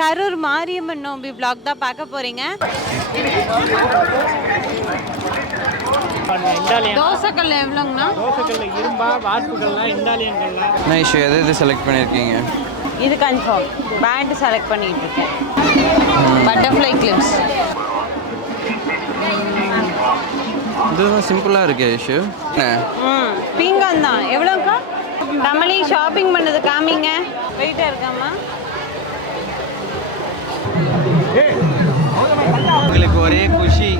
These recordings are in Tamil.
கரூர் மாரியம்மன் நோம்பி vlog தான் பார்க்க போறீங்க. தோசைக்கல் எவ்வளோங்கண்ணா? தோசைக்கல்ல இரும்பா, வார்ப்புகள்லாம், இண்டாலியங்கள்லாம். நான் இஷ்யூ எது செலக்ட் பண்ணியிருக்கீங்க? இது கன்ஃபார்ம் பேண்ட் செலக்ட் பண்ணிட்டு இருக்கேன். Butterfly clips. இதுதான் சிம்பிளாக இருக்கே இஷ்யூ. பீங்கான் தான். எவ்வளோக்கா? தமிழி ஷாப்பிங் பண்ணது காமிங்க. வெயிட்டாக இருக்காம்மா? உங்களுக்கு ஒரே குஷி.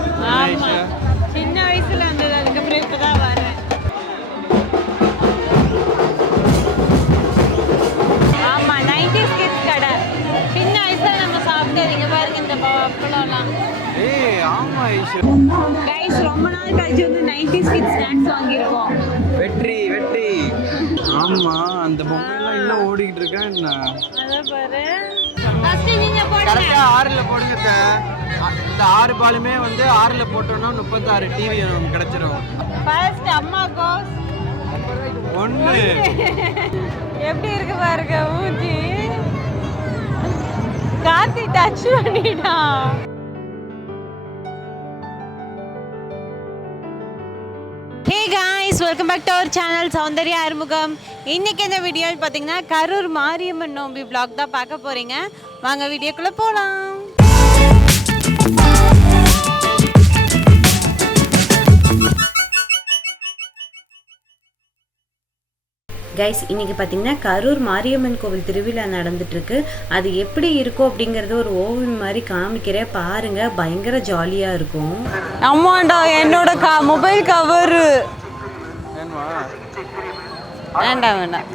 சின்ன வயசுல வந்தது, அதுக்கப்புறம் இப்பதான் வரேன். ஆமா, 90s கிட்ஸ் கடை. சின்ன வயசுல நம்ம சாப்பிட்டீங்க பாருங்க இந்த பழம்லாம். ஆமா ஐஷு. கைஸ், ரொம்ப நாள் கழிச்சு வந்து 90s கிட்ஸ் ஸ்நாக்ஸ் வாங்கியிருக்கோம். வெற்றி வெற்றி. ஆமா, அந்த பொம்மைலாம் இன்னும் ஓடிக்கிட்டு இருக்கா என்ன? அத பாரு. ஃபர்ஸ்ட் நீங்க போடுங்க. கரெக்ட்டா 6ல போடுங்க. இந்த 6 பாலுமே வந்து 6ல போட்டோம்னா 36 டிவி நமக்கு கிடைச்சிரும். ஃபர்ஸ்ட் அம்மா கோஸ் 1. எப்படி இருக்கு பாருங்க ஊட்டி. கார்த்தி டச் பண்ணிட்டான். Hey guys, welcome back to our channel Soundarya Arumugam. இன்னைக்கு இந்த வீடியோவில் பார்த்தீங்கன்னா கரூர் மாரியம்மன் நோம்பி vlog தான் பார்க்க போறீங்க. வாங்க வீடியோக்குள்ள போகலாம். கைஸ், இன்றைக்கி பார்த்தீங்கன்னா கரூர் மாரியம்மன் கோவில் திருவிழா நடந்துட்டுருக்கு. அது எப்படி இருக்கும் அப்படிங்கிறது ஒரு ஓவியம் மாதிரி காமிக்கிறேன் பாருங்கள். பயங்கர ஜாலியாக இருக்கும். அம்மாண்டா, என்னோட மொபைல் கவரு வேண்டாம் வேண்டாம்.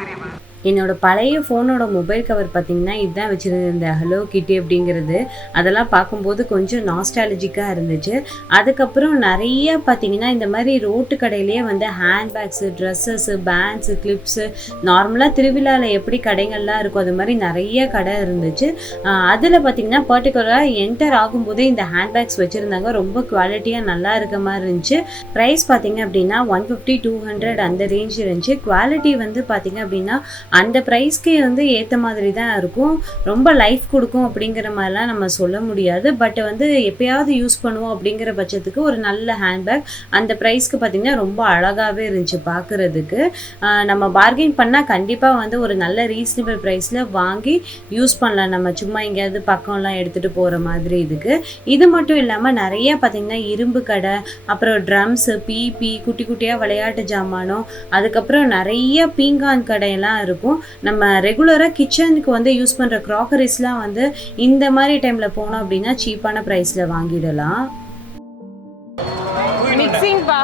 என்னோடய பழைய ஃபோனோட மொபைல் கவர் பார்த்திங்கன்னா இதுதான் வச்சுருந்தேன், ஹலோ கிட்டி அப்படிங்கிறது. அதெல்லாம் பார்க்கும்போது கொஞ்சம் நாஸ்டாலஜிக்காக இருந்துச்சு. அதுக்கப்புறம் நிறைய பார்த்திங்கன்னா இந்த மாதிரி ரோட்டு கடையிலேயே வந்து ஹேண்ட்பேக்ஸு, ட்ரெஸ்ஸஸ்ஸு, பேண்ட்ஸு, கிளிப்ஸு, நார்மலாக திருவிழாவில் எப்படி கடைகள்லாம் இருக்கும் அது மாதிரி நிறைய கடை இருந்துச்சு. அதில் பார்த்திங்கன்னா பர்டிகுலராக என்டர் ஆகும்போதே இந்த ஹேண்ட்பேக்ஸ் வச்சுருந்தாங்க. ரொம்ப குவாலிட்டியாக நல்லா இருக்க மாதிரி இருந்துச்சு. ப்ரைஸ் பார்த்திங்க அப்படின்னா 150, 200 அந்த ரேஞ்ச் இருந்துச்சு. குவாலிட்டி வந்து பார்த்திங்க அப்படின்னா அந்த ப்ரைஸ்க்கு வந்து ஏற்ற மாதிரி தான் இருக்கும். ரொம்ப லைஃப் கொடுக்கும் அப்படிங்கிற மாதிரிலாம் நம்ம சொல்ல முடியாது. பட் வந்து எப்பயாவது யூஸ் பண்ணுவோம் அப்படிங்கிற பட்சத்துக்கு ஒரு நல்ல ஹேண்ட்பேக் அந்த ப்ரைஸ்க்கு பார்த்திங்கன்னா ரொம்ப அழகாகவே இருந்துச்சு பார்க்குறதுக்கு. நம்ம பார்கெயின் பண்ணால் கண்டிப்பாக வந்து ஒரு நல்ல ரீசனபிள் ப்ரைஸில் வாங்கி யூஸ் பண்ணலாம். நம்ம சும்மா எங்கேயாவது பக்கம்லாம் எடுத்துகிட்டு போகிற மாதிரி இதுக்கு. இது மட்டும் இல்லாமல் நிறைய பார்த்திங்கன்னா இரும்பு கடை, அப்புறம் ட்ரம்ஸு, பிபி, குட்டி குட்டியாக விளையாட்டு ஜாமானம், அதுக்கப்புறம் நிறைய பீங்கான் கடையெல்லாம் இருக்கும். நம்ம ரெகுலராக கிச்சனுக்கு வந்து யூஸ் பண்ணுற க்ராக்கரிஸ்லாம் வந்து இந்த மாதிரி டைமில் போனோம் அப்படின்னா சீப்பான ப்ரைஸில் வாங்கிடலாம். மிக்சிங்ப்பா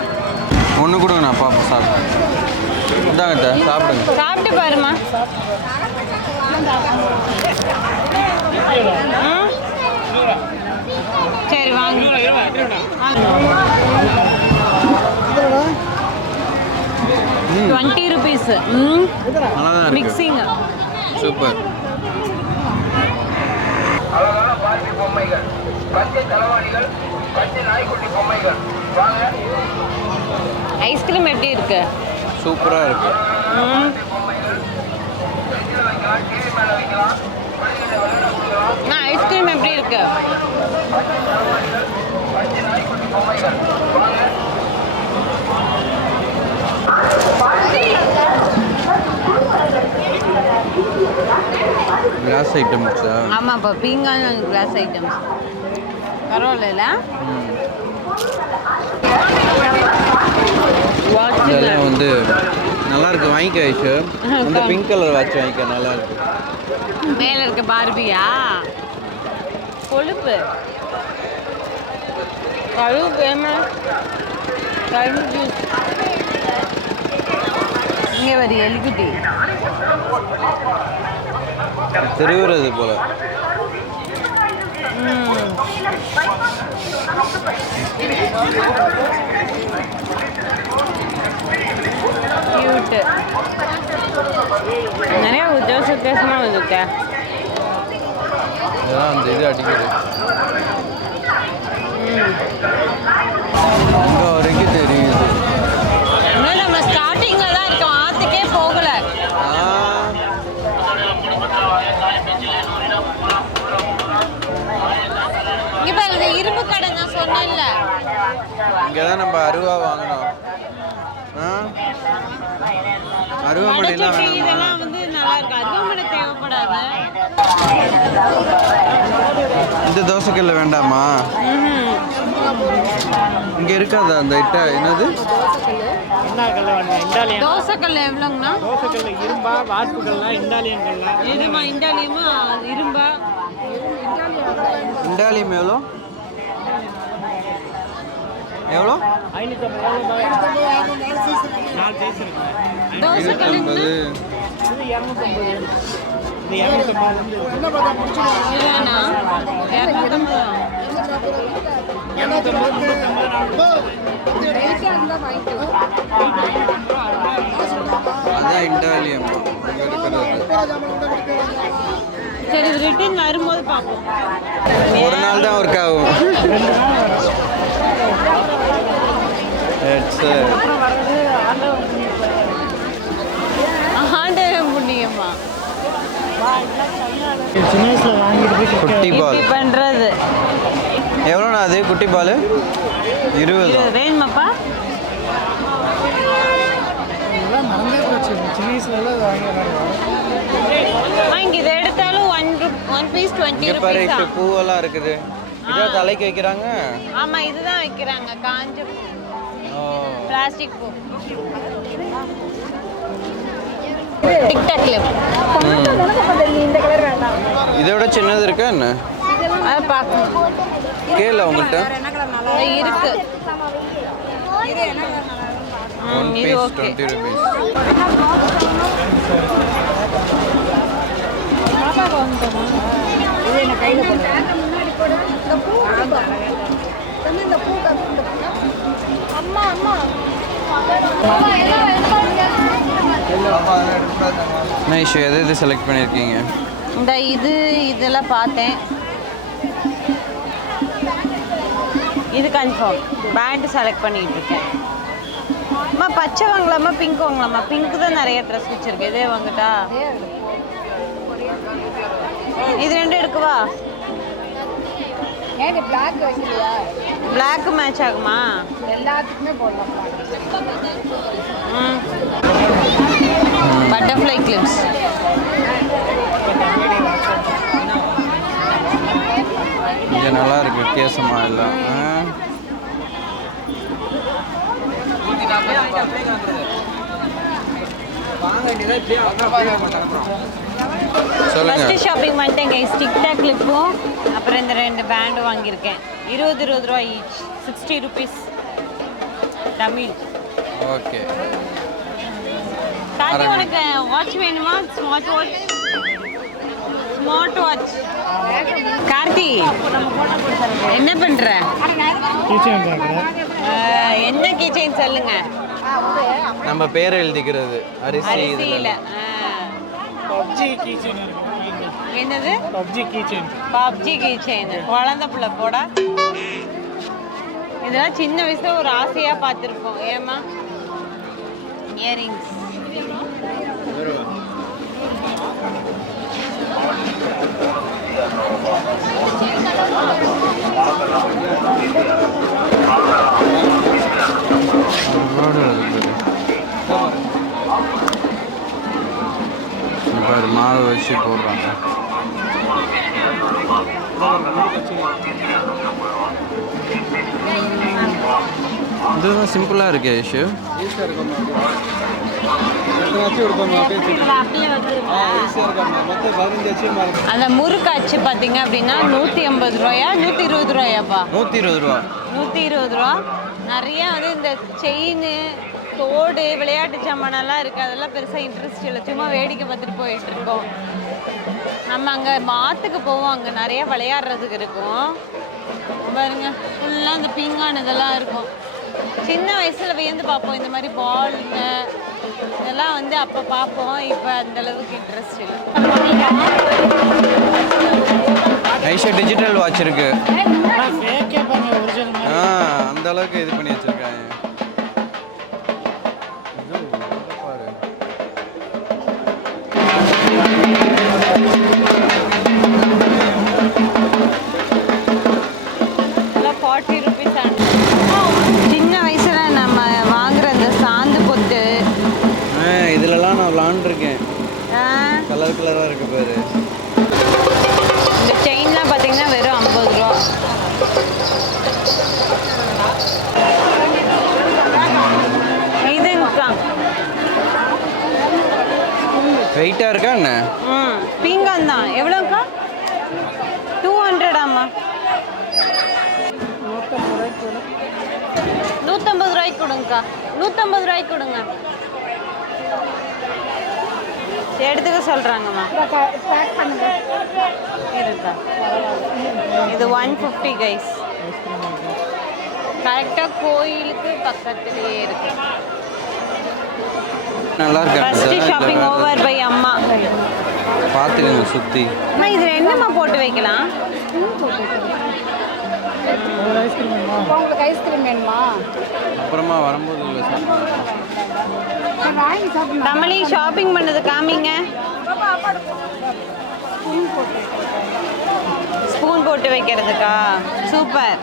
ஒன்று கொடுங்க, நான் பாப்பா சாப்பிடுங்க. சாப்பிடுங்க, சாப்பிட்டு பாருமா. சரி வாங்க. 20 rupees. Mixing super. அழகான பார்பி பொம்மைகள், பச்சை தலைவாணிகள், பச்சை நாய்க்குட்டி பொம்மைகள். ஐஸ்கிரீம் எப்படி இருக்கு? சூப்பராக இருக்கு. ஐஸ்கிரீம் எப்படி இருக்கு? Class items. ஆமாப்பா, பீங்கான் கிளாஸ் ஐட்டம்ஸ் பரவாயில்ல. இதெல்லாம் வந்து நல்லா இருக்கு, வாங்கிக்க ஐஷு. அந்த பிங்க் கலர் வாட்ச் வாங்கிக்க, நல்லா இருக்கு. மேல இருக்க பார்பியா கொழுப்பு கழுவு ஜூஸ். இங்கே வரி எலிக்குட்டி திருவுறது போல. கியூட்டு. நிறைய வித்தியாசமாக வந்துருக்க. இதெல்லாம் அந்த இது அடிக்குது அங்கே வரைக்கும் தெரியுது. நம்ம ஸ்டார்டிங்கில் தான் இருக்கோம், ஆற்றுக்கே போகலை. இங்கே தான் நம்ம அருவா வாங்கினோம். அருவாமனைலாம் வடச்சட்டி வேணாமா? இதெல்லாம் வந்து நல்லா இருக்கு. அருவாமனை தேவைப்படாது. இந்த தோசைக்கல்ல வேண்டாமா? இங்கே இருக்காதா அந்த என்னது என்ன கல்ல வேணும்? இண்டாலியன். தோசைக்கல் எவ்வளோங்கண்ணா? தோசைக்கல்ல இரும்பா, வார்ப்புகள்லாம் இண்டாலியன்கள்லாம். இதுமா இண்டாலியமா இரும்பா? இண்டாலியம் எவ்வளோ? எவ்வளோ? 550 4 சைஸ் இருக்கு. தோசைக்கல்லுங்கண்ணா? அது இது 250. இது 250. இதுதானா? 250. 250. அதான் இண்டாலியம் இங்கே இருக்கிறது. சரி, இது ரிட்டர்ன் வரும்போது பார்ப்போம். ஒரு நாள் தான் ஒர்க் ஆகும். ஆண்டவன் புண்ணியம்மா. சின்ன வயசுல வாங்கிட்டு போய் குட்டி பால் இப்படி பண்றது எவ்வளோண்ணா அது? குட்டி பால் 20. இது வேணுமாப்பா? எல்லாம் மறந்தே போச்சு. சின்ன வயசுல எல்லாம் வாங்கி இங்க இதை எடுத்தாலும் ஒன் பீஸ் 20 இங்கே பாரு, rupees இப்போ பூவெல்லாம் இருக்குது. இதான் தலைக்கு வைக்கிறாங்க. ஆமா, இதுதான் வைக்கிறாங்க. காஞ்ச பூ, ஓ, பிளாஸ்டிக் பூ. TikTok clip. இதை விட சின்னது இருக்கா என்ன? அதை பார்க்கணும். கேளு அவங்கள்ட்ட. இருக்கு. ஒன் இது பீஸ் ஓகே. 20 rupees. என்ன இஷ்யூ? எது எது செலக்ட் பண்ணியிருக்கீங்க? இந்த இதெல்லாம் பார்த்தேன். இது கன்ஃபார்ம். பேண்ட் செலக்ட் பண்ணிட்டு இருக்கேன். அம்மா பச்சை வாங்கலாமா, பிங்க் வாங்கலாமா? பிங்க் தான் நிறைய ட்ரெஸ் வச்சிருக்கு. இதே வாங்கட்டா? இது 2 எடுக்கவா? பிளாக் மேட்ச் ஆகுமா? எல்லாத்துக்குமே போடலாம். Butterfly clips. இங்கே நல்லா இருக்கு வித்தியாசமா எல்லாம். சொல்லுங்க. ஃபர்ஸ்ட் ஷாப்பிங் பண்ணிட்டேன் கைஸ். டிக்டாக் கிளிப்பும் அப்புறம் இந்த 2 பேண்டும் வாங்கியிருக்கேன். 20 ரூபா each. 60 rupees Tamil. Okay. Karthi, உனக்கு வாட்ச் வேணுமா? Smart watch. Smart watch. Karthi, என்ன பண்ற? கீச்சைன் பார்க்குறேன். என்ன கீச்சைன் சொல்லுங்க. நம்ம பேர் எழுதிக்கிறது அரிசி அரிசியில. இதெல்லாம். பப்ஜி கீச்சைன் இருக்கு. என்னது? PUBG keychain. PUBG keychain. குழந்தை புள்ள போடா. இதெல்லாம் சின்ன வயசுல ஒரு ஆசையா பார்த்துருப்போம். ஏமா? இயரிங்ஸ். பாரு, மாவு வச்சு போடுறாங்க. இதுதான் சிம்பிளாக இருக்கு ஐஷு. அந்த முறுக்கு அச்சு பார்த்தீங்க அப்படின்னா 150 ரூபாயா 120 ரூபாயாப்பா? 120 ரூபா. 120 ரூபா. நிறைய வந்து இந்த செயின், தோடு, விளையாட்டு சாமானெல்லாம் இருக்குது. அதெல்லாம் பெருசாக இன்ட்ரெஸ்ட் இல்லை. சும்மா வேடிக்கை பார்த்துட்டு போயிட்டு இருக்கோம். நம்ம அங்கே மாற்றுக்கு போவோம். அங்கே நிறைய விளையாடுறதுக்கு இருக்கும். பாருங்க, ஃபுல்லாக இந்த பீங்கான் இதெல்லாம் இருக்கும். சின்ன வயசில் வியந்து பார்ப்போம். இந்த மாதிரி பாலுங்க இதெல்லாம் வந்து அப்போ பார்ப்போம். இப்போ அந்த அளவுக்கு இன்ட்ரெஸ்ட் இல்லை. ஐஷா டிஜிட்டல் வாட்ச் இருக்கு. ஃபேக்கே பாருங்க, ஒரிஜினல். அந்த அளவுக்கு இது பண்ணி வச்சிருக்காங்க. பாரு. இதெல்லாம் 40 rupees. நீட்டாக இருக்கா என்ன? பீங்கான் தான். எவ்வளோக்கா? 200 ஆமா. 150 ரூபாய்க்கு கொடுங்கக்கா. 150 ரூபாய்க்கு கொடுங்க. எடுத்துக்க சொல்கிறாங்கம்மா. பேக் பண்ணுங்க. இருக்கா? இது 150 கைஸ். கரெக்டாக கோயிலுக்கு பக்கத்துலேயே இருக்கு. நல்லா இருக்கா? ஃபர்ஸ்ட் ஷாப்பிங் ஓவர் பை அம்மா. பார்த்துக்கங்க சுற்றி. அம்மா இதில் என்னம்மா போட்டு வைக்கலாம்? உங்களுக்கு ஐஸ்கிரீம் வேணுமா? அப்புறமா வரும்போது இல்லை வாங்கி சாப்பிடலாம். தமிழி ஷாப்பிங் பண்ணது காமிங்க. ஸ்பூன் போட்டு வைக்கிறதுக்கா? சூப்பர்.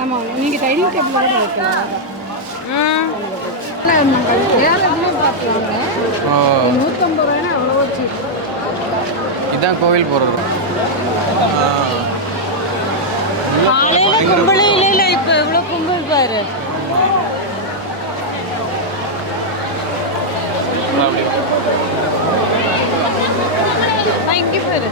நம்ம நீங்கள் டைனிங் டேபிள் கூட வைக்கலாம். பார்த்துவாங்க. 150 ரூபாய்னா அவ்வளோ சீப். இதான் கோவில் போகிறது. காலையில கும்பலே இல்ல இப்ப எவ்வளவு கும்பல் பாரு. இங்க பாரு.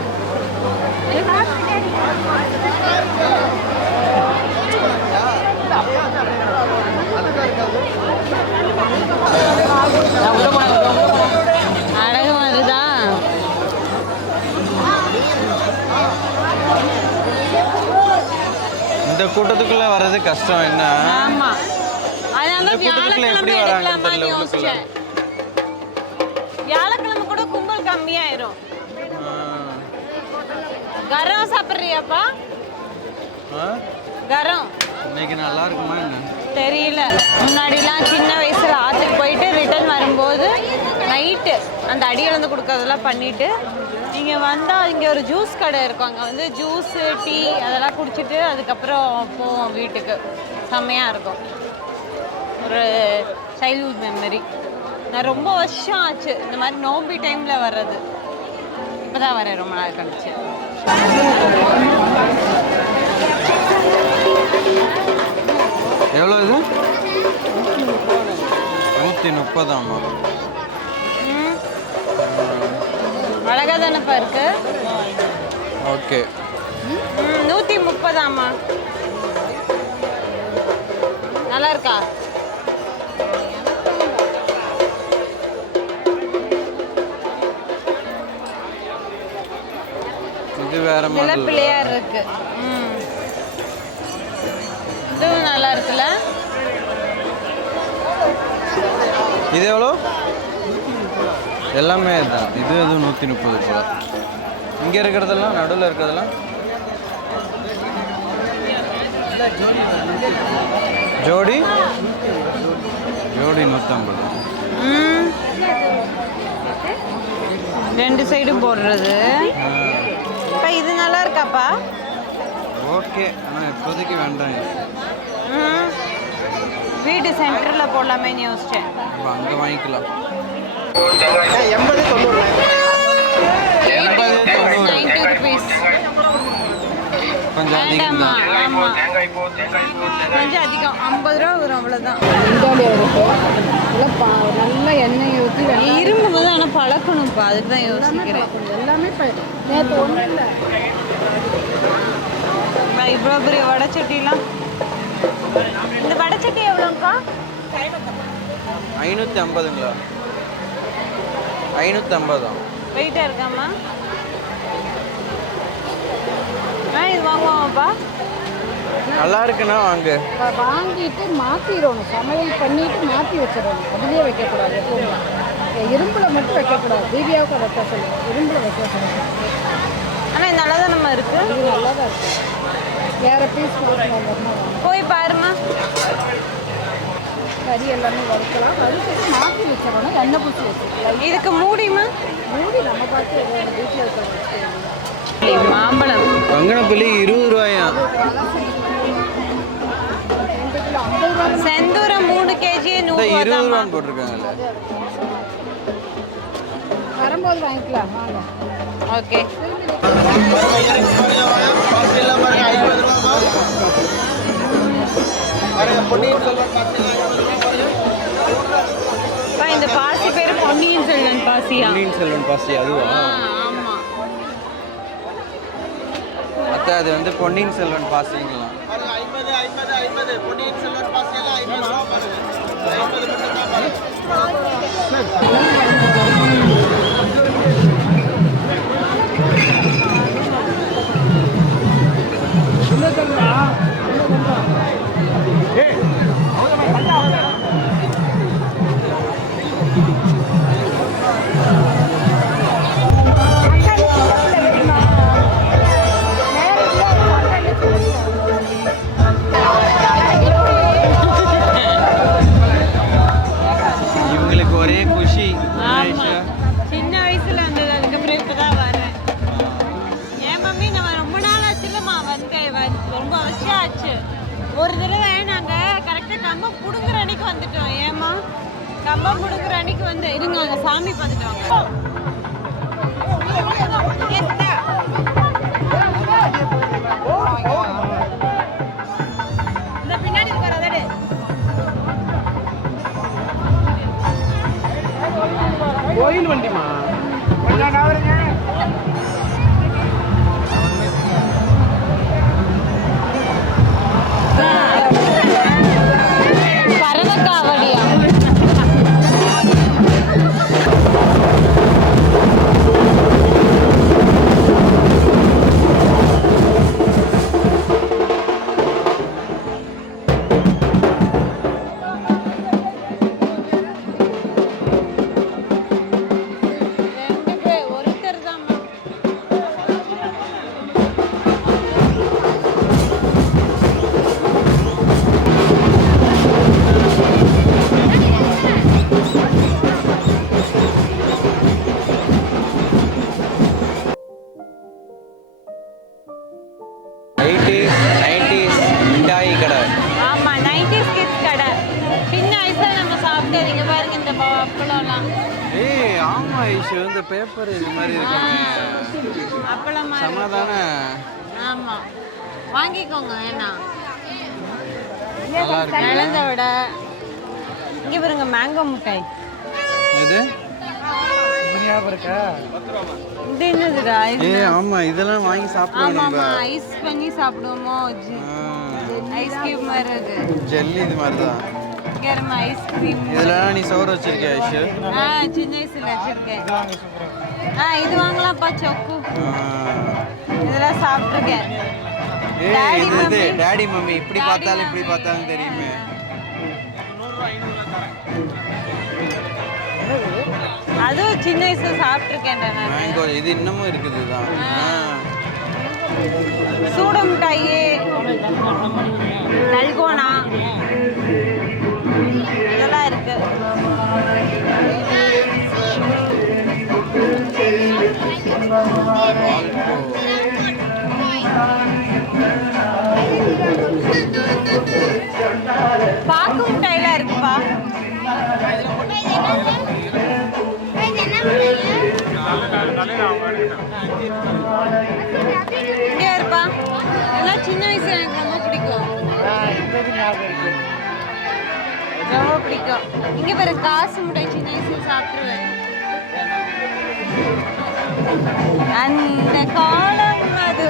அழகு வருதா? இந்த கூட்டத்துக்குள்ள வர்றது கஷ்டம் என்ன? ஆமா. அதனால கூட்டத்துக்குள்ள எப்படி வராங்கன்னு தெரியல உள்ளுக்குள்ள. வியாழக்கிழமை கூட கும்பல் கம்மியாயிரும். கரம் சாப்பிடுறியாப்பா? கரம் இன்னைக்கு நல்லா இருக்குமா என்ன தெரியல. முன்னாடிலாம் சின்ன வயசுல ஆற்றுக்கு போயிட்டு ரிட்டர்ன் வரும்போது நைட்டு அந்த அடியிலேருந்து கொடுக்கறதெல்லாம் பண்ணிட்டு இங்கே வந்தால் இங்கே ஒரு ஜூஸ் கடை இருக்கும். அங்கே வந்து ஜூஸு டீ அதெல்லாம் குடிச்சிட்டு அதுக்கப்புறம் போவோம் வீட்டுக்கு. செம்மையாக இருக்கும். ஒரு சைல்ட்ஹுட் மெமரி. நான் ரொம்ப வருஷம் ஆச்சு இந்த மாதிரி நோம்பி டைமில் வர்றது. இப்போ தான் வரேன் ரொம்ப நாள் கழிச்சு. எவ்வளோ இது? 130 ஆமா. அழகா தானேப்பா இருக்கு. ஓகே. 130 ஆமா. நல்லா இருக்கா? இது வேற மாதிரி பிள்ளையார் இருக்கு. இதுவும் நல்லா இருக்குல்ல. இது எவ்வளோ? எல்லாமே தான். இது 130 போல. இங்கே இருக்கிறதெல்லாம் நடுவில் இருக்கிறதெல்லாம் ஜோடி ஜோடி 150. ரெண்டு சைடும் போடுறது. இப்போ இது நல்லா இருக்காப்பா? ஓகே. ஆனால் இப்போதைக்கு வேண்டாம். வீடு சென்டரில் போடலாமேன்னு யோசிச்சேன். நம்ம அங்கே வாங்கிக்கலாம். 90 rupees. கொஞ்சம் அதிகம் தான். ஆமாம் கொஞ்சம் அதிகம். 50 ரூபா வரும் அவ்வளோதான். நல்லா எண்ணெய் ஊற்றி இரும்பு போது ஆனால் பழக்கணும்ப்பா. அதுக்கு தான் யோசிக்கிறேன். எல்லாமே நேற்று ஒன்றும் இல்லை. இவ்வளோ பெரிய வடைச்சட்டிலாம். இந்த வடைச்சட்டி எவ்வளோப்பா? 550ங்களா? 550 வெயிட்டாக இருக்காம்மா? இது வாங்குவாங்கப்பா. நல்லா இருக்குண்ணா வாங்க. வாங்கிட்டு மாற்றிடணும். சமையல் பண்ணிட்டு மாற்றி வச்சிடணும். அதுலேயே வைக்கக்கூடாது. எப்பவுமே இரும்பில் மட்டும் வைக்கக்கூடாது. தீபியாவுக்கு வைக்க சொல்லுங்கள். இரும்பில் வைக்க சொல்லுங்கள். ஆனால் இது நல்லா தான் நம்ம இருக்குது. இது நல்லா தான் இருக்குது. வேறு பீஸ் மாற்றணும். போய் பாருமா. கறி எல்லாமே வறுக்கலாம். வறுத்துட்டு மாற்றி வச்சிடணும். எண்ணெய் பூசி வச்சுக்கலாம். இதுக்கு மூடிமா? மூடி நம்ம பார்த்து வீட்டில் வைக்க. மாம்பழம் வங்கனப்பள்ளி 20 ரூபாயா? செந்தூரம் 3 kg 100 ரூபான்னு போட்டிருக்காங்கல்ல. வரும்போது வாங்கிக்கலாம். வாங்க. ஓகே. இந்த பாசி பேர் பொன்னியின் செல்வன் பாசியா? பொன்னியின் செல்வன் பாசி அதுவா? ஆமா. அத்தை அது வந்து பொன்னியின் செல்வன் பாசிங்களா? பொன்னியின் செல்வன் பாசி எல்லாம் 50 ரூபா பாருங்க. 50 மட்டும் தான் பாருங்க. இவங்களுக்கு ஒரே குஷி. ஆமா. சின்ன வயசுல வந்தது, அதுக்கப்புறம் இப்பதான் வரேன். ஏன் மம்மி நம்ம ரொம்ப நாள் ஆச்சுல்லம்மா வந்து ரொம்ப வருஷம் ஆச்சு. ஒரு தடவை நாங்க கரெக்டா கம்பம் புடுங்குற அன்னைக்கு வந்துட்டோம். ஏமா கம்பம் புடுங்குற அன்னைக்கு வந்து இருங்க அங்க சாமி பார்த்துட்டு வாங்க. இந்த பின்னாடி இருக்காரு அதே கோயில் வண்டிமா. பரவக்காவடியா? ஒருத்தர் தான். மிட்டாய் கடை. ஆமா 90s கிட்ஸ் கடை. சின்ன வயசுல நம்ம சாப்பிட்டது. இங்க பாருங்க இந்த அப்பளம்லாம். ஏய் ஆமா ஐஷு, இந்த பேப்பர் இது மாதிரி இருக்குமே. அப்பளம் மாதிரி. சமாதான. ஆமா வாங்கிக்கோங்க வேணா. நல்லா இருக்கு. இழந்த விட இங்க பாருங்க மேங்கோ மிட்டாய். இது ஞாபகம் இருக்கா? இது என்னதுடா? ஏய் ஆமா இதெல்லாம் வாங்கி சாப்பிடுவோம் நம்ம. ஆமா ஐஸ் பண்ணி சாப்பிடுவோமோ. ஐஸ் கியூப் மாதிரி இருக்கு. ஜெல்லி இது மாதிரி தான். கேரமா ஐஸ்கிரீம். இதெல்லாம் நீ சோறு வச்சிருக்கியா ஐஷு? சின்ன வயசுல வச்சிருக்கேன். இது வாங்கலாம்ப்பா சொக்கு. இதெல்லாம் சாப்பிட்டுருக்கேன். ஏய் இது டாடி மம்மி. இப்படி பார்த்தாலும் இப்படி பார்த்தாலும் தெரியுமே. அதுவும் சின்ன வயசுல சாப்பிட்டுருக்கேன்டா நான். மேங்கோ இது இன்னமும் இருக்குது தான். சூட மிட்டாய், நல்கோனா இதெல்லாம் இருக்கு. பாக்கு மிட்டாயெல்லாம் இருக்குப்பா. இங்கே இருப்பா. இதெல்லாம் சின்ன வயசுல எனக்கு ரொம்ப பிடிக்கும். ரொம்ப பிடிக்கும். இங்க பாரு காசு மிட்டாய் சின்ன வயசுல சாப்பிட்டுருவேன். அந்த காலம் அது.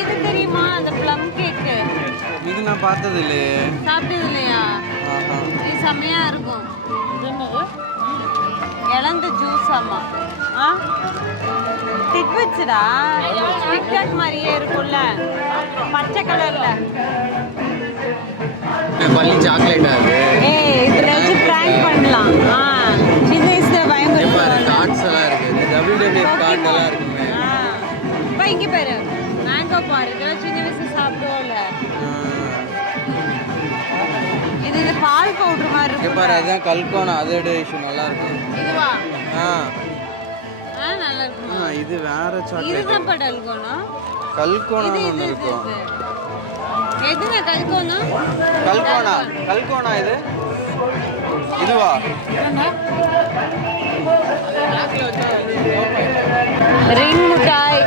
இது தெரியுமா அந்த ப்ளம் கேக்கு? இது நான் பார்த்தது இல்லையே. சாப்பிட்டது இல்லையா? இது செம்மையா இருக்கும். இளந்த ஜூஸ். ஆமா டிட்விட்ஸ்டா. டிக்டாக் மாதிரியே இருக்கும்ல, பச்சை கலர்ல. பள்ளி சாக்லேட் அது. ஏய் இதுல வச்சு பிராங்க் பண்ணலாம். சின்ன வயசுல பயங்கரமா கார்ட்ஸ் எல்லாம் இருக்கு. WWF கார்ட் எல்லாம் இருக்குமே. இப்போ இங்க பாரு மேங்கோ பாரு. இதெல்லாம் சின்ன வயசுல சாப்பிடுவோம்ல. இது இந்த பால் பவுடர் மாதிரி இங்க இருக்கு பாரு அதான் கல்கோனா. அதோட இஷ்யூ நல்லா இருக்கு. இதுவா? நல்லா இருக்குமா? இது வேற சாக்லேட். இதுதான் படல்கோனா. கல்கோனா ஒன்னு இருக்கும். எதுனா கல்கோனா? கல்கோனா இது. இதுவா? ரிங் மிட்டாய்,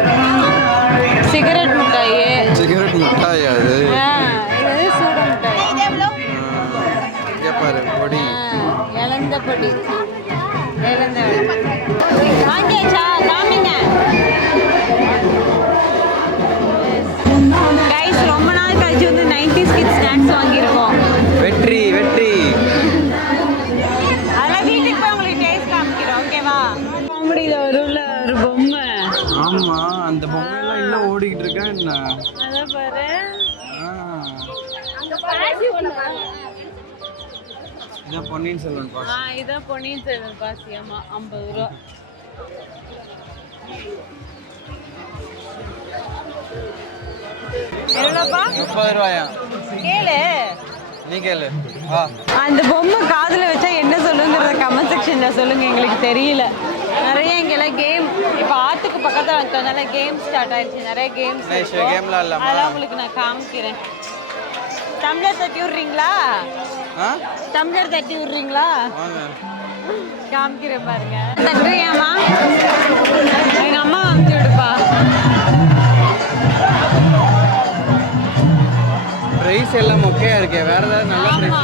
சிகரெட் மிட்டாய். சிகரெட் மிட்டாய் அது. இது சூட மிட்டாய். இங்க பாரு பொடி. இளந்த காலையிலேருந்து வாங்கியாச்சா காமிங்க கைஸ். ரொம்ப நாள் கழிச்சு வந்து 90s கிட்ஸ் ஸ்நாக்ஸ் வாங்கியிருக்கோம். வெற்றி வெற்றி. அதெல்லாம் வீட்டுக்கு போய் உங்களுக்கு டேஸ்ட் காமிக்கிறோம். ஓகேவா? காமெடியில் ஒரு பொம்மை. ஆமா, அந்த பொம்மையெல்லாம் இன்னும் ஓடிக்கிட்டு இருக்கா என்ன? அதான் பாரு. இதான் பொன்னியின் செல்வன் பாஸ். இதான் பொன்னியின் செல்வன் பாசி. ஆமா, 50 ரூபா. எவ்வளோப்பா? 30 ரூபாயா? கேளு, நீ கேளு. அந்த பொம்மை காதில் வச்சா என்ன சொல்லுங்கிறத கமெண்ட் செக்ஷனில் சொல்லுங்க. எங்களுக்கு தெரியல. நிறைய இங்கெல்லாம் கேம் இப்போ ஆற்றுக்கு பக்கத்தில் இருக்கிறதுனால கேம் ஸ்டார்ட் ஆயிடுச்சு. நிறைய கேம்ஸ் கேம்லாம் இல்லை. அதெல்லாம் உங்களுக்கு நான் காமிக்கிறேன். டம்ளர் தட்டி விட்றீங்களா? டம்ளர் தட்டி விட்றீங்களா? காமிக்கிறேன் பாருங்க. தட்டுறியாமா? எங்கள் அம்மா அமுச்சு விடுப்பா. ப்ரைஸ் எல்லாம் மொக்கையா இருக்கே. வேற ஏதாவது நல்ல ப்ரைஸ்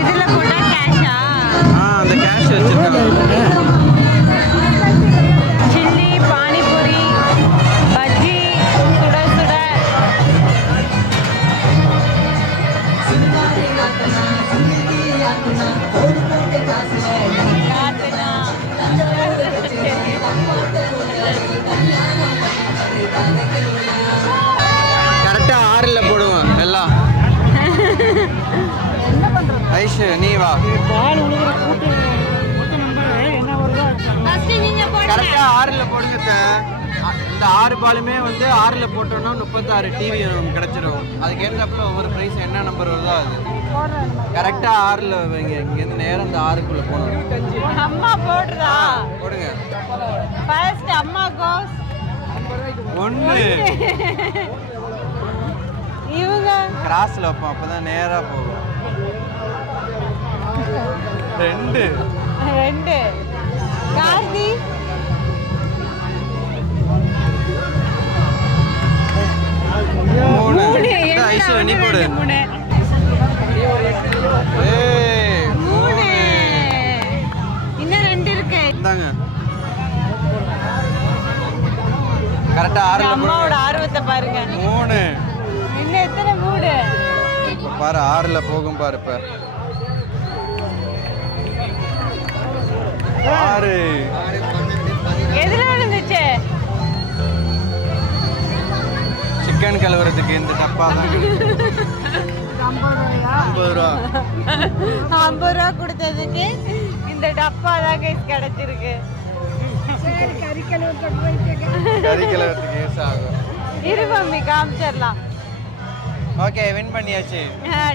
இதில் போட்டால் கேஷா? அந்த கேஷ் வச்சிருக்காங்க. சில்லி, பானிபூரி, பஜ்ஜி, சுட சுட. கரெக்டா 6ல் போடுவேன் எல்லாம். ஐஷு நீ வா. கரெக்டா 6ல் போடுங்க. இந்த 6 பாலுமே வந்து 6ல் போட்டோம்னா 36 டிவி கிடைச்சிரும். அதுக்கேற்றப்பல ஒவ்வொரு ப்ரைஸ் என்ன நம்பர் வருதோ அது கரெக்டா 6ல் வைங்க. இங்கேருந்து நேரம் இந்த 6க்குள்ள போகணும். அம்மா போடுறா? போடுங்க. ஃபர்ஸ்ட் அம்மா கோஸ் 1. இவங்க கிராஸ்ல வைப்போம், அப்பதான் நேரா போகும். 2. கார்த்தி 3. ஐஷு நீ போடு. 3. இன்னும் 2 இருக்கு. இந்தாங்க. கரெக்டா 6ல் அம்மாவோட ஆர்வத்தை பாருங்க. 3. இன்னும் எத்தனை மூடு பாரு 6ல் போகும் பாரு. இப்ப 6. எதுல விழுந்துச்சு? சிக்கன் கழுவுறதுக்கு இந்த டப்பா தான். 50 ரூபா. 50 ரூபா கொடுத்ததுக்கு இந்த டப்பா தான் கைஸ் கிடைச்சிருக்கு. கறி கழுவுறதுக்கு யூஸ் ஆகும். இரு மம்மி காமிச்சிடலாம். ஓகே, வின் பண்ணியாச்சு.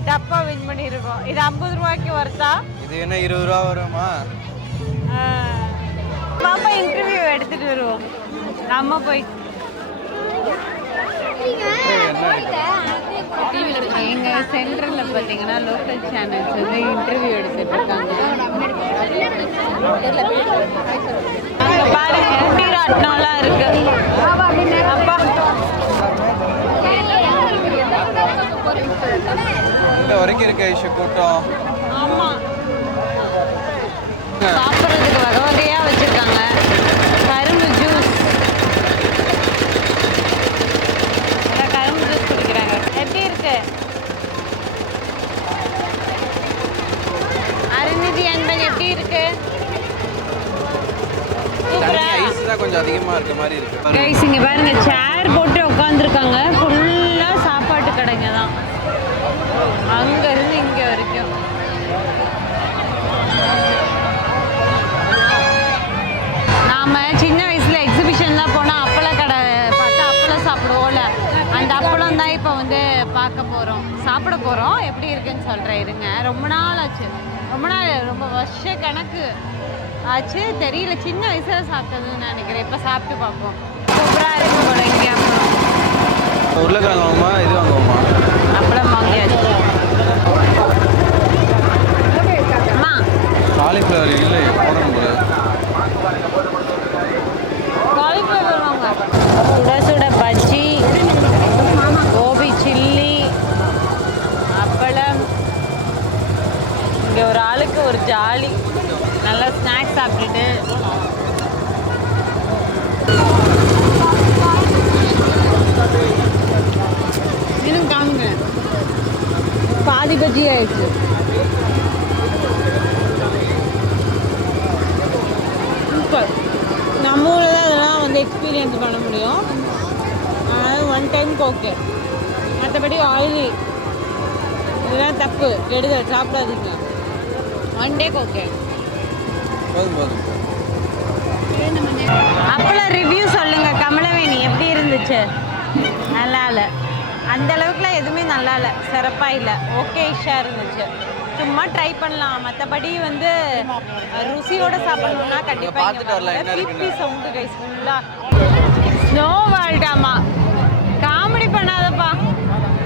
டப்பா வின் பண்ணியிருக்கோம். இது 50 ரூபாய்க்கு வருதா? இது என்ன 20 ரூபா வருமா? பாப்பா இன்டர்வியூ எடுத்துட்டு வருவோம். நம்ம போய் எங்க சென்டர்ல பார்த்தீங்கன்னா லோக்கல் சேனல்ஸ் வந்து இன்டர்வியூ எடுத்துட்டு இருக்காங்க. அங்க பாருங்க நீராட்டம்லாம் இருக்கு. அப்பா இந்த வரைக்கும் இருக்க ஐஷு கூட்டம். ஆமா, சாப்பிட்றதுக்கு வகை வகையா வச்சிருக்காங்க. கரும்பு ஜூஸ், கரும்பு ஜூஸ் குடிக்கிறாங்க. எப்படி இருக்கு அருண்நிதி அன்பன்? எப்படி இருக்கு? ஐஸ் தான் கொஞ்சம் அதிகமா இருக்க மாதிரி இருக்கு. கைஸ் இங்க பாருங்க, சேர் போட்டு உட்காந்துருக்காங்க. ஃபுல்லா சாப்பாட்டு கடைங்க தான், அங்க இருந்து இங்க வரைக்கும். நாம சின்ன வயசுல எக்ஸிபிஷன்லாம் போனா அப்பள கடை பார்த்தா அப்பளம் சாப்பிடுவோம்ல, அந்த அப்பளம் தான் இப்போ வந்து பார்க்க போறோம், சாப்பிட போறோம். எப்படி இருக்குன்னு சொல்றேன் இருங்க. ரொம்ப நாள் ஆச்சு, ரொம்ப வருஷ கணக்கு ஆச்சு, தெரியல. சின்ன வயசுல சாப்பிட்டதுன்னு நினைக்கிறேன். இப்போ சாப்பிட்டு பார்ப்போம். சூப்பராக இருக்கு போல. இங்கே உருளைக்கிழங்கு வாங்குமா, இது வாங்குவோமா? அப்பளம் வாங்கியாச்சு. அம்மா காலிஃப்ளவர் இல்லை போடணும் போல. காலிஃப்ளவர் வாங்க. சுட சுட பஜ்ஜி, கோபி சில்லி, அப்பளம். இங்கே ஒரு ஆளுக்கு ஒரு ஜாலி. நல்லா ஸ்நாக்ஸ் சாப்பிட்டுட்டு இன்னும் காணுங்க பாதி பஜ்ஜி ஆயிடுச்சு. சூப்பர். நம்ம ஊரில் தான் அதெல்லாம் வந்து எக்ஸ்பீரியன்ஸ் பண்ண முடியும். அதனால் 1 டைமுக்கு ஓகே. மற்றபடி ஆயிலி இதெல்லாம் தப்பு, கெடுதல், சாப்பிடாதீங்க. 1 டேக்கு ஓகே. போதும். அப்பளம் ரிவ்யூ சொல்லுங்க கமலவேணி, எப்படி இருந்துச்சு? நல்லா இல்லை, அந்த அளவுக்குலாம் எதுவுமே நல்லா இல்லை, சிறப்பாக இல்லை, ஓகே இஷ்ஷாக இருந்துச்சு. சும்மா ட்ரை பண்ணலாம், மற்றபடி வந்து ருசியோட சாப்பிடணும்னா கண்டிப்பாக பிபி சவுண்டு கைஸ் ஃபுல்லாக. ஸ்னோ வேர்ல்டாமா, காமெடி பண்ணாதப்பா.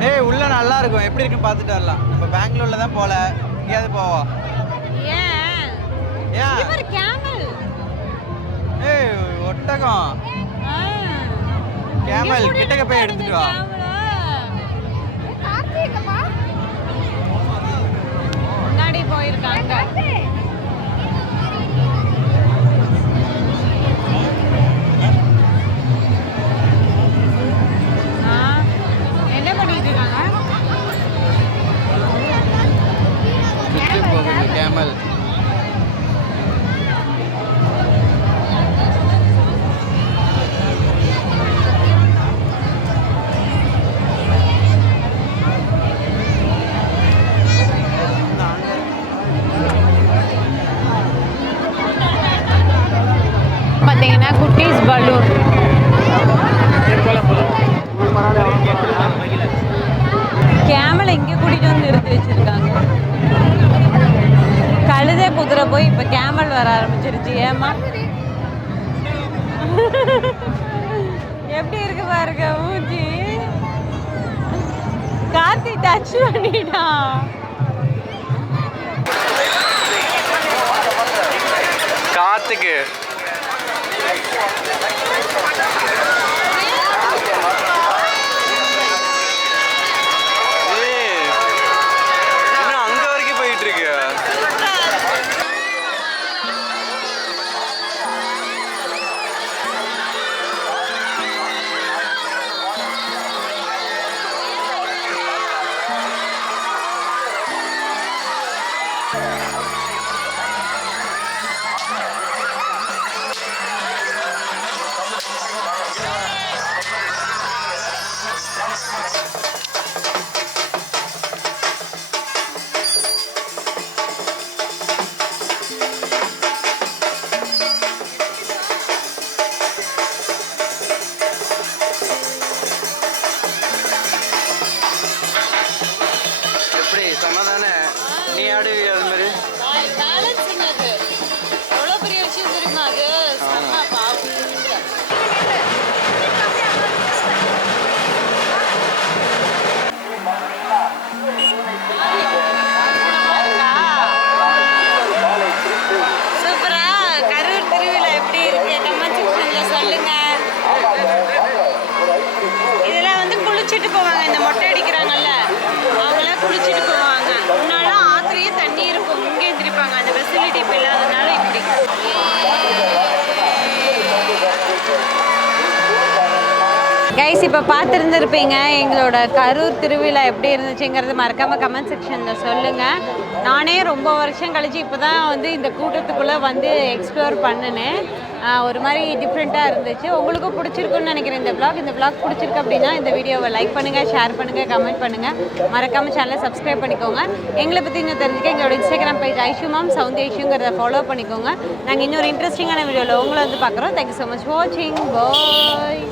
ஏய் உள்ள நல்லா இருக்கும், எப்படி இருக்குன்னு பார்த்துட்டு வரலாம். நம்ம பெங்களூர்ல தான் போல, எங்கேயாவது போவோம். ஏன் இவர் கேமல்? ஏய் ஒட்டகம் கேமல் கிட்டக்க போய் எடுத்துட்டு வா. முன்னாடி போயிருக்காங்க. என்ன பண்ணிட்டு இருக்காங்க? கேமல் பார்த்தீங்கன்னா குட்டீஸ் பலூன். கேமலை இங்கே கூட்டிகிட்டு வந்து நிறுத்தி வச்சுருக்காங்க. கழுதை குதிரை போய் இப்போ கேமல் வர ஆரம்பிச்சிருச்சு. ஏமா எப்படி இருக்கு பாருங்க மூஞ்சி. கார்த்தி டச் பண்ணிட்டான். காத்துக்கு இன்னும் அங்க வரைக்கும் போயிட்டு இருக்கு. எப்படி சமாதானே நீ ஆடுவி அது மாதிரி? எவ்வளோ பெரிய விஷயம் தெரியுமா அது? சூப்பரா. கரூர் திருவிழா எப்படி இருக்கு கமெண்ட் செக்ஷன்ல சொல்லுங்க. இதெல்லாம் வந்து குளிச்சுட்டு போவாங்க, இந்த மொட்டை அடிக்கிறாங்கல்ல அவங்களாம் குளிச்சுட்டு போவாங்க. முன்னாலாம் ஆத்துலயே தண்ணி இருக்கும், இங்கே எந்திரிப்பாங்க. அந்த ஃபெசிலிட்டி இப்போ இல்லாதனால இப்படி. கைஸ் இப்போ பார்த்துருந்துருப்பீங்க எங்களோட கரூர் திருவிழா எப்படி இருந்துச்சுங்கிறது மறக்காமல் கமெண்ட் செக்ஷனில் சொல்லுங்கள். நானே ரொம்ப வருஷம் கழிச்சு இப்போ தான் வந்து இந்த கூட்டத்துக்குள்ளே வந்து எக்ஸ்ப்ளோர் பண்ணினேன். ஒரு மாதிரி டிஃப்ரெண்ட்டாக இருந்துச்சு. உங்களுக்கும் பிடிச்சிருக்குன்னு நினைக்கிறேன் இந்த vlog பிடிச்சிருக்கு அப்படின்னா இந்த வீடியோவை லைக் பண்ணுங்கள், ஷேர் பண்ணுங்கள், கமெண்ட் பண்ணுங்கள். மறக்காமல் சேனலை சப்ஸ்கிரைப் பண்ணிக்கோங்க. எங்களை பற்றி இன்னும் தெரிஞ்சுக்க எங்களோட இன்ஸ்டாகிராம் பேஜ் ஐஷுமாம் சவுண்ட் ஐஷுங்கிறத ஃபாலோ பண்ணிக்கோங்க. நாங்கள் இன்னொரு இன்ட்ரெஸ்டிங்கான வீடியோவில் உங்களை வந்து பார்க்குறோம். தேங்க்யூ ஸோ மச் ஃபார் வாட்சிங். பாய்.